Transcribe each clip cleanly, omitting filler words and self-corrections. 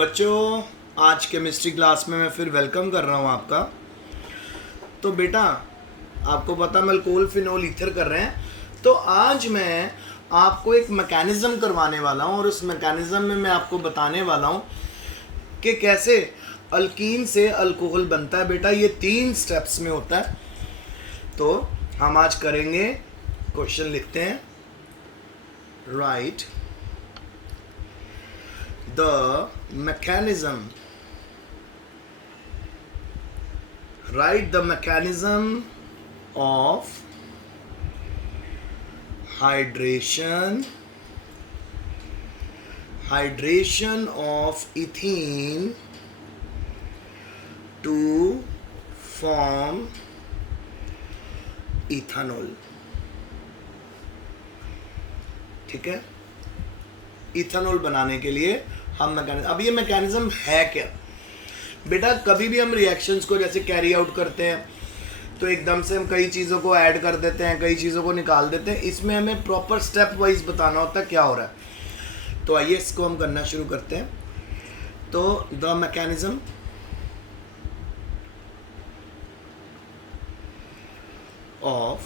बच्चों, आज chemistry class में मैं फिर वेलकम कर रहा हूँ आपका। तो बेटा, आपको पता हम अल्कोहल फिनोल ईथर कर रहे हैं। तो आज मैं आपको एक मैकेनिज़्म करवाने वाला हूँ और उस मैकेनिज़्म में मैं आपको बताने वाला हूँ कि कैसे अल्कीन से अल्कोहल बनता है। बेटा, ये 3 स्टेप्स में होता है। तो हम आज करेंगे, क्वेश्चन लिखते हैं। Right the mechanism of hydration of ethene to form ethanol। ठीक है, इथेनॉल बनाने के लिए हम मैकेनिज्म, अब ये मैकेनिज्म है क्या बेटा? कभी भी हम रिएक्शंस को जैसे कैरी आउट करते हैं तो एकदम से हम कई चीज़ों को ऐड कर देते हैं, कई चीज़ों को निकाल देते हैं। इसमें हमें प्रॉपर स्टेप वाइज बताना होता है क्या हो रहा है। तो आइए इसको हम करना शुरू करते हैं। तो the mechanism of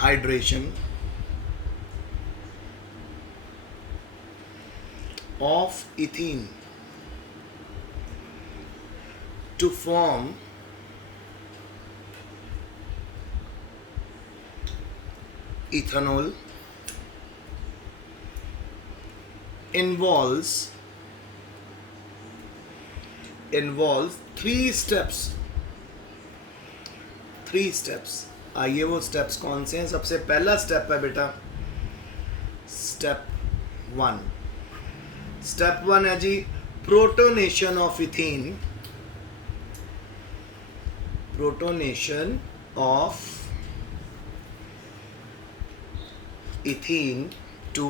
hydration of ethene to form ethanol involves 3 steps। आइए वो स्टेप्स कौन से हैं? सबसे पहला स्टेप है बेटा स्टेप 1 है जी protonation of ethene. Protonation of ethene to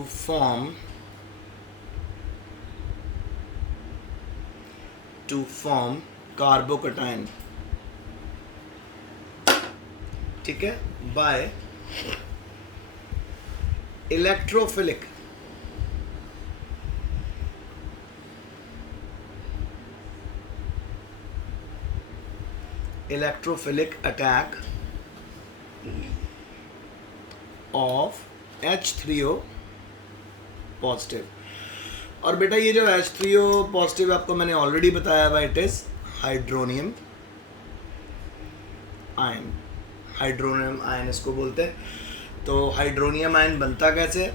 form carbocation. ठीक है, by electrophilic attack of H3O positive. और बेटा, ये जो H3O पॉजिटिव आपको मैंने ऑलरेडी बताया हुआ, इट इज हाइड्रोनियम आयन इसको बोलते हैं। तो हाइड्रोनियम आयन बनता कैसे?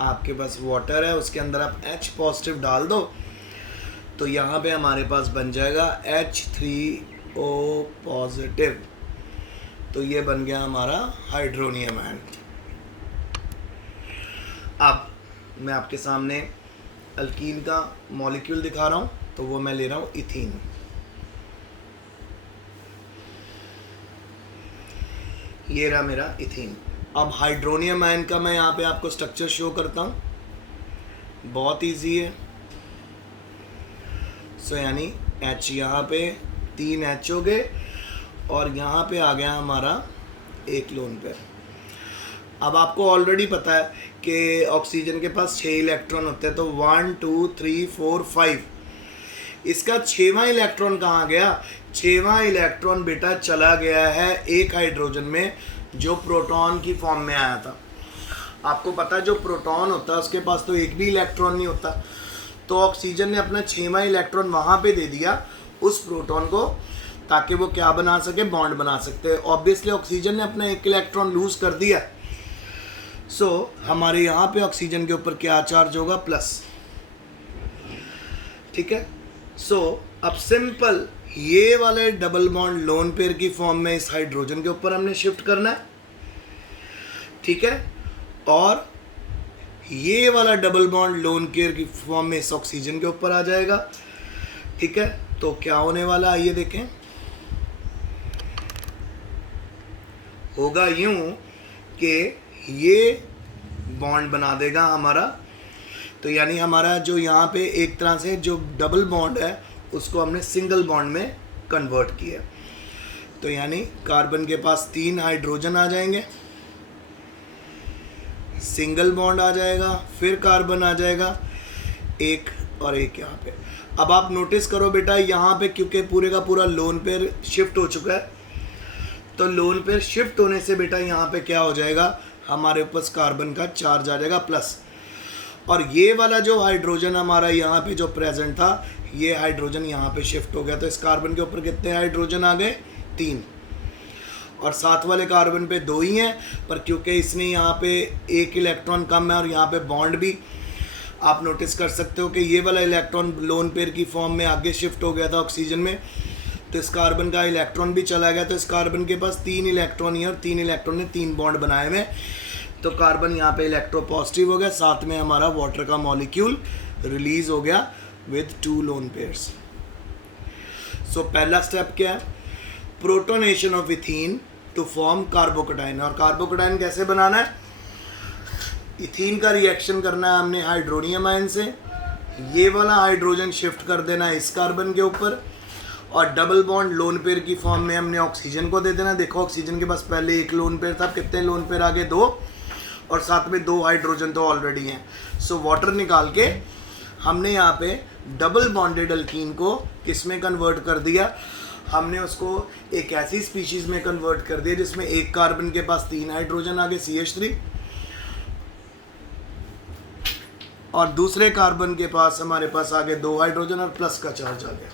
आपके पास वाटर है, उसके अंदर आप H पॉजिटिव डाल दो तो यहाँ पे हमारे पास बन जाएगा H3O पॉजिटिव। तो ये बन गया हमारा हाइड्रोनियम आयन। अब मैं आपके सामने अल्कीन का मॉलिक्यूल दिखा रहा हूँ, तो वो मैं ले रहा हूँ इथीन। ये रहा मेरा इथीन। अब हाइड्रोनियम आयन का मैं यहाँ पे आपको स्ट्रक्चर शो करता हूँ, बहुत इजी है। सो यानी H यहाँ पे 3 H हो गए और यहाँ पे आ गया हमारा एक लोन पेयर। अब आपको ऑलरेडी पता है कि ऑक्सीजन के पास 6 इलेक्ट्रॉन होते हैं। तो 1 2 3 4 5, इसका 6वां इलेक्ट्रॉन कहाँ गया? 6वां इलेक्ट्रॉन बेटा चला गया है एक हाइड्रोजन में जो प्रोटॉन की फॉर्म में आया था। आपको पता है जो प्रोटॉन होता है उसके पास तो एक भी इलेक्ट्रॉन नहीं होता। तो ऑक्सीजन ने अपना 6वां इलेक्ट्रॉन वहाँ पे दे दिया उस प्रोटॉन को, ताकि वो क्या बना सके? बॉन्ड बना सकते हैं। ऑब्वियसली ऑक्सीजन ने अपना एक इलेक्ट्रॉन लूज कर दिया। सो हमारे यहाँ पे ऑक्सीजन के ऊपर क्या चार्ज होगा? प्लस। ठीक है, सो अब सिंपल ये वाले डबल बॉन्ड लोन पेयर की फॉर्म में इस हाइड्रोजन के ऊपर हमने शिफ्ट करना है। ठीक है, और ये वाला डबल बॉन्ड लोन पेयर की फॉर्म में इस ऑक्सीजन के ऊपर आ जाएगा। ठीक है, तो क्या होने वाला, आइए देखें। होगा यूं कि ये बॉन्ड बना देगा हमारा। तो यानी हमारा जो यहाँ पे एक तरह से जो डबल बॉन्ड है उसको हमने सिंगल बॉन्ड में कन्वर्ट किया। तो यानी कार्बन के पास 3 हाइड्रोजन आ जाएंगे, सिंगल बॉन्ड आ जाएगा, फिर कार्बन आ जाएगा, एक और एक यहाँ पे। अब आप नोटिस करो बेटा, यहाँ पे क्योंकि पूरे का पूरा लोन पेयर शिफ्ट हो चुका है, तो लोन पेयर शिफ्ट होने से बेटा यहाँ पे क्या हो जाएगा, हमारे ऊपर कार्बन का चार्ज आ जाएगा प्लस। और ये वाला जो हाइड्रोजन हमारा यहाँ पे जो प्रेजेंट था, ये हाइड्रोजन यहाँ पे शिफ्ट हो गया, तो इस कार्बन के ऊपर कितने हाइड्रोजन आ गए, 3। और साथ वाले कार्बन पे 2 ही हैं, पर क्योंकि इसने यहाँ पे 1 इलेक्ट्रॉन कम है और यहाँ पे बॉन्ड भी आप नोटिस कर सकते हो कि ये वाला इलेक्ट्रॉन लोन पेयर की फॉर्म में आगे शिफ्ट हो गया था ऑक्सीजन में, तो इस कार्बन का इलेक्ट्रॉन भी चला गया, तो इस कार्बन के पास 3 इलेक्ट्रॉन ही और 3 इलेक्ट्रॉन ने 3 बॉन्ड बनाए हुए, तो कार्बन यहाँ पे इलेक्ट्रोपॉजिटिव हो गया, साथ में हमारा वाटर का मॉलिक्यूल रिलीज हो गया विद 2 लोन पेयर्स। सो पहला स्टेप क्या है, protonation of ethene to form carbocation. और कार्बोकेटाइन कैसे बनाना है, इथीन का रिएक्शन करना है हमने हाइड्रोनियम आयन से, ये वाला हाइड्रोजन शिफ्ट कर देना है इस कार्बन के ऊपर, और डबल बॉन्ड लोन पेयर की फॉर्म में हमने ऑक्सीजन को दे देना। देखो ऑक्सीजन के पास पहले 1 लोन पेयर था, कितने लोन पेयर आगे, 2, और साथ में 2 हाइड्रोजन तो ऑलरेडी हैं। सो वाटर निकाल के हमने यहाँ पे डबल बॉन्डेड अल्कीन को किस में कन्वर्ट कर दिया, हमने उसको एक ऐसी स्पीशीज़ में कन्वर्ट कर दिया जिसमें एक कार्बन के पास 3 हाइड्रोजन आगे CH3, और दूसरे कार्बन के पास हमारे पास आगे 2 हाइड्रोजन और प्लस का चार्ज आ गया।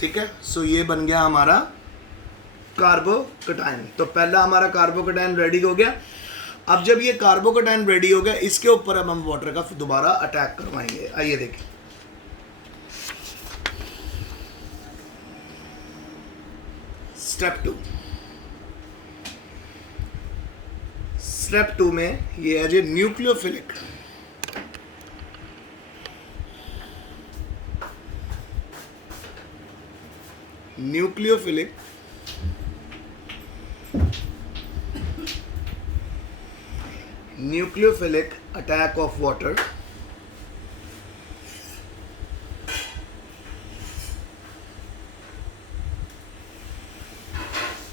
ठीक है, सो ये बन गया हमारा कार्बोकेटाइन। तो पहला हमारा कार्बोकेटाइन रेडी हो गया। अब जब ये कार्बोकेटाइन रेडी हो गया, इसके ऊपर अब हम वाटर का दोबारा अटैक करवाएंगे। आइए देखिए, स्टेप 2। स्टेप 2 में ये है जो nucleophilic. Nucleophilic nucleophilic attack of water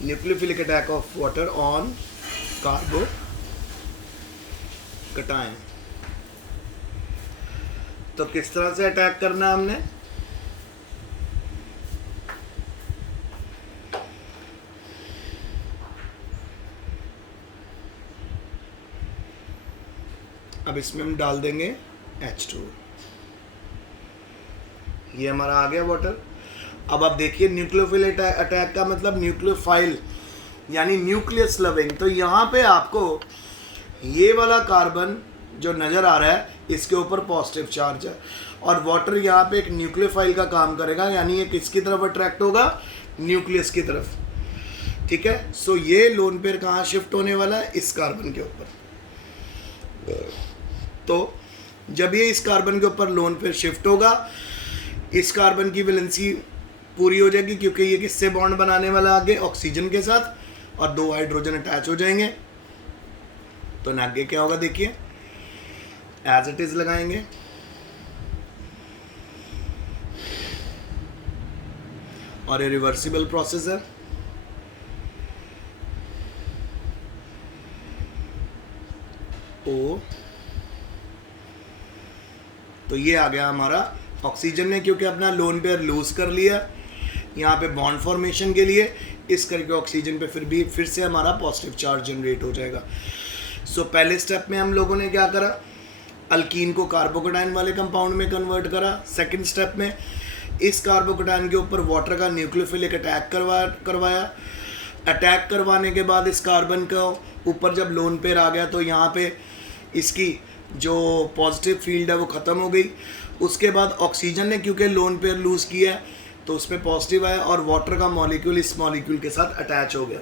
nucleophilic attack of water on carbocation. तो किस तरह से अटैक करना हमने, अब इसमें हम डाल देंगे H2, ये हमारा आ गया वाटर। अब आप देखिए न्यूक्लियोफिल अटैक का मतलब न्यूक्लियोफाइल यानी न्यूक्लियस लविंग। तो यहाँ पे आपको ये वाला कार्बन जो नज़र आ रहा है इसके ऊपर पॉजिटिव चार्ज है, और वाटर यहाँ पे एक न्यूक्लियोफाइल का काम करेगा, यानी ये किसकी तरफ अट्रैक्ट होगा, न्यूक्लियस की तरफ। ठीक है, सो ये लोन पेयर कहाँ शिफ्ट होने वाला है, इस कार्बन के ऊपर। तो जब ये इस कार्बन के ऊपर लोन पेयर शिफ्ट होगा, इस कार्बन की वैलेंसी पूरी हो जाएगी, क्योंकि ये किससे बॉन्ड बनाने वाला आगे, ऑक्सीजन के साथ, और 2 हाइड्रोजन अटैच हो जाएंगे। तो आगे क्या होगा देखिए, एज इट इज लगाएंगे, और ये रिवर्सिबल प्रोसेस है। ओ, तो ये आ गया हमारा, ऑक्सीजन ने क्योंकि अपना लोन पेयर लूज कर लिया यहाँ पे बॉन्ड फॉर्मेशन के लिए, इस करके ऑक्सीजन पे फिर से हमारा पॉजिटिव चार्ज जनरेट हो जाएगा। सो पहले स्टेप में हम लोगों ने क्या करा, अल्कीन को कार्बोकेटाइन वाले कंपाउंड में कन्वर्ट करा। सेकंड स्टेप में इस कार्बोकेटाइन के ऊपर वाटर का न्यूक्लियोफिलिक अटैक करवाया। अटैक करवाने के बाद इस कार्बन का ऊपर जब लोन पेयर आ गया, तो यहाँ पे इसकी जो पॉजिटिव फील्ड है वो ख़त्म हो गई। उसके बाद ऑक्सीजन ने क्योंकि लोन पेयर लूज़ किया है, तो उस पर पॉजिटिव आया, और वाटर का मॉलिक्यूल इस मॉलिक्यूल के साथ अटैच हो गया।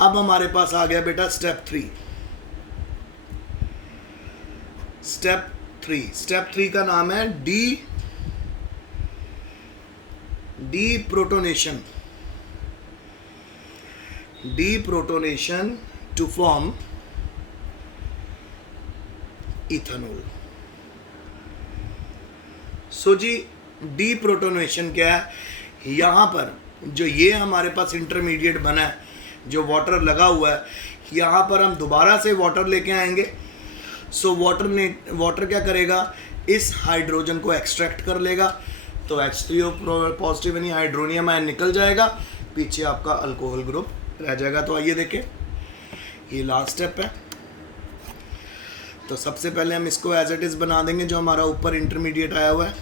अब हमारे पास आ गया बेटा स्टेप 3। स्टेप 3 का नाम है deprotonation to form ethanol. So जी डीप्रोटोनेशन क्या है, यहाँ पर जो ये हमारे पास इंटरमीडिएट बना है, जो वाटर लगा हुआ है, यहाँ पर हम दोबारा से वाटर लेके आएंगे। सो वाटर क्या करेगा, इस हाइड्रोजन को एक्सट्रैक्ट कर लेगा, तो H3O पॉजिटिव यानी हाइड्रोनियम आयन निकल जाएगा, पीछे आपका अल्कोहल ग्रुप रह जाएगा। तो आइए देखें, ये लास्ट स्टेप है। तो सबसे पहले हम इसको एज इट इज़ बना देंगे जो हमारा ऊपर इंटरमीडिएट आया हुआ है।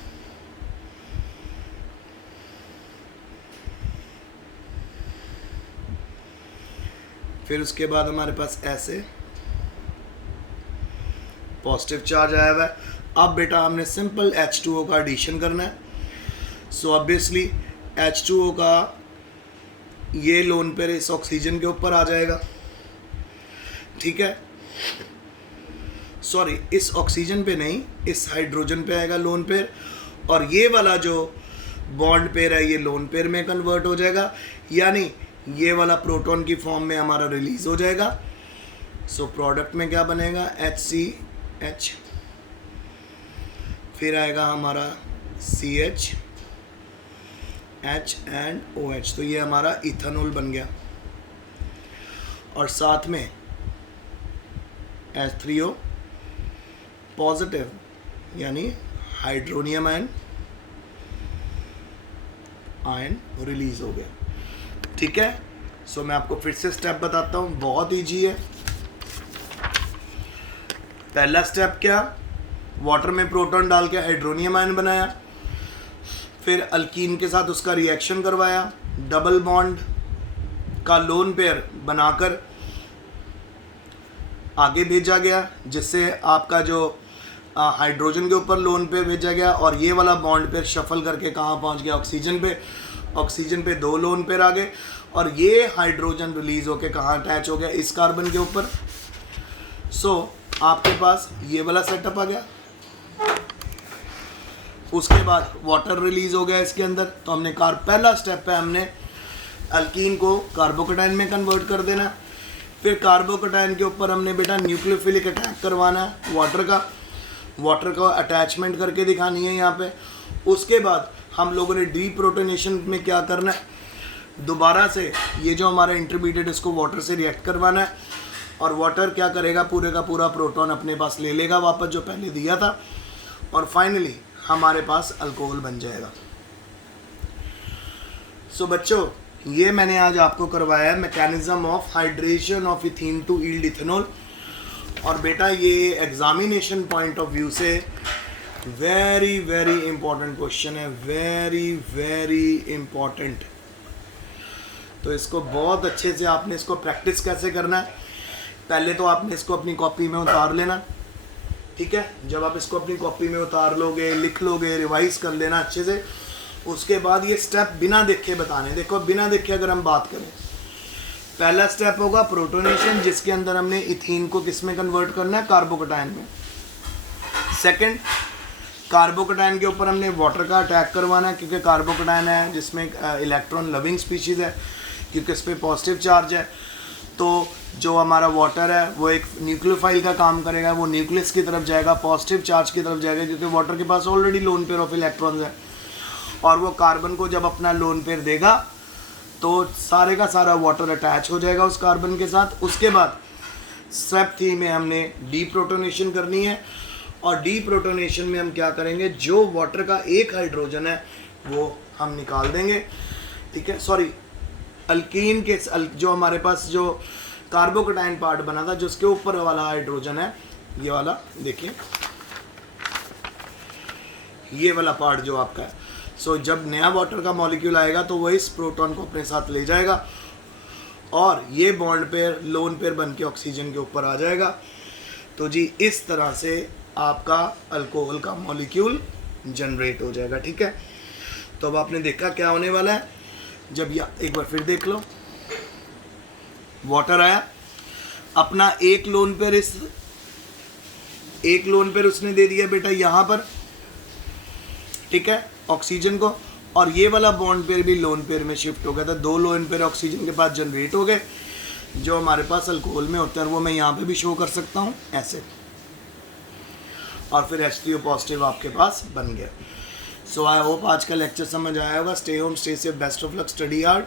फिर उसके बाद हमारे पास ऐसे पॉजिटिव चार्ज आया हुआ है। अब बेटा हमने सिंपल H2O का एडिशन करना है। सो ऑब्वियसली H2O का ये लोन पेयर इस ऑक्सीजन के ऊपर आ जाएगा, ठीक है। सॉरी, इस ऑक्सीजन पे नहीं, इस हाइड्रोजन पे आएगा लोन पेयर, और ये वाला जो बॉन्ड पेयर है ये लोन पेयर में कन्वर्ट हो जाएगा, यानी ये वाला प्रोटॉन की फॉर्म में हमारा रिलीज हो जाएगा। सो प्रोडक्ट में क्या बनेगा, HCH, फिर आएगा हमारा CH, H एंड OH, तो ये हमारा इथेनॉल बन गया, और साथ में H3O पॉजिटिव यानी हाइड्रोनियम आयन रिलीज हो गया, ठीक है। सो मैं आपको फिर से स्टेप बताता हूँ, बहुत इजी है। पहला स्टेप क्या, वाटर में प्रोटॉन डाल के हाइड्रोनियम आयन बनाया, फिर अल्कीन के साथ उसका रिएक्शन करवाया, डबल बॉन्ड का लोन पेयर बनाकर आगे भेजा गया, जिससे आपका जो हाइड्रोजन के ऊपर लोन पेयर भेजा गया, और ये वाला बॉन्ड पेयर शफल करके कहाँ पहुँच गया, ऑक्सीजन पे। ऑक्सीजन पे 2 लोन पेयर आ गए, और ये हाइड्रोजन रिलीज होके कहाँ अटैच हो गया, इस कार्बन के ऊपर। सो आपके पास ये वाला सेटअप आ गया। उसके बाद वाटर रिलीज हो गया इसके अंदर, तो हमने पहला स्टेप है, हमने अल्कीन को कार्बोकेटाइन में कन्वर्ट कर देना। फिर कार्बोकेटाइन के ऊपर हमने बेटा न्यूक्लियोफिलिक अटैक करवाना है, वाटर का अटैचमेंट करके दिखानी है यहाँ पे। उसके बाद हम लोगों ने डीप्रोटोनेशन में क्या करना है, दोबारा से ये जो हमारा इंटरमीडिएट इसको वाटर से रिएक्ट करवाना है, और वाटर क्या करेगा, पूरे का पूरा प्रोटॉन अपने पास ले लेगा वापस जो पहले दिया था, और फाइनली हमारे पास अल्कोहल बन जाएगा। सो बच्चों, ये मैंने आज आपको करवाया है mechanism of hydration of ethene to yield ethanol. और बेटा ये एग्जामिनेशन पॉइंट ऑफ व्यू से वेरी वेरी इंपॉर्टेंट क्वेश्चन है, वेरी वेरी इंपॉर्टेंट। तो इसको बहुत अच्छे से आपने इसको प्रैक्टिस कैसे करना है, पहले तो आपने इसको अपनी कॉपी में उतार लेना, ठीक है। जब आप इसको अपनी कॉपी में उतार लोगे, लिख लोगे, रिवाइज कर लेना अच्छे से, उसके बाद ये स्टेप बिना देखे बताने। देखो बिना देखे अगर हम बात करें, पहला स्टेप होगा प्रोटोनेशन, जिसके अंदर हमने इथीन को किस में कन्वर्ट करना है, कार्बोकेटाइन में। सेकंड, कार्बोकेटाइन के ऊपर हमने वाटर का अटैक करवाना है, क्योंकि कार्बोकेटाइन है जिसमें इलेक्ट्रॉन लविंग स्पीशीज़ है, क्योंकि इस पर पॉजिटिव चार्ज है। तो जो हमारा वाटर है वो एक न्यूक्लियोफाइल का काम करेगा, वो न्यूक्लियस की तरफ जाएगा, पॉजिटिव चार्ज की तरफ जाएगा, क्योंकि वाटर के पास already lone pair of electrons है, और वो कार्बन को जब अपना लोन पेयर देगा तो सारे का सारा वाटर अटैच हो जाएगा उस कार्बन के साथ। उसके बाद स्टेप 3 में हमने डीप्रोटोनेशन करनी है, और डीप्रोटोनेशन में हम क्या करेंगे, जो वाटर का एक हाइड्रोजन है वो हम निकाल देंगे, ठीक है। सॉरी, अल्कीन के जो हमारे पास जो कार्बोकेटाइन पार्ट बना था, जो उसके ऊपर वाला हाइड्रोजन है, ये वाला देखिए, ये वाला पार्ट जो आपका है। सो जब नया वाटर का मॉलिक्यूल आएगा तो वो इस प्रोटॉन को अपने साथ ले जाएगा, और ये बॉन्ड पेयर लोन पेयर बन के ऑक्सीजन के ऊपर आ जाएगा। तो जी इस तरह से आपका अल्कोहल का मॉलिक्यूल जनरेट हो जाएगा, ठीक है। तो अब आपने देखा क्या होने वाला है, जब ये एक बार फिर देख लो, वाटर आया, अपना एक लोन पेयर उसने दे दिया बेटा यहाँ पर, ठीक है, ऑक्सीजन को, और ये वाला बॉन्ड पेयर भी लोन पेयर में शिफ्ट हो गया था। 2 लोन पेयर ऑक्सीजन के पास जनरेट हो गए, जो हमारे पास अल्कोहल में होते हैं, वो मैं यहाँ पे भी शो कर सकता हूँ ऐसे, और फिर H3O पॉजिटिव आपके पास बन गया। सो आई होप आज का लेक्चर समझ आया होगा। Stay home, stay safe, best of luck, study hard.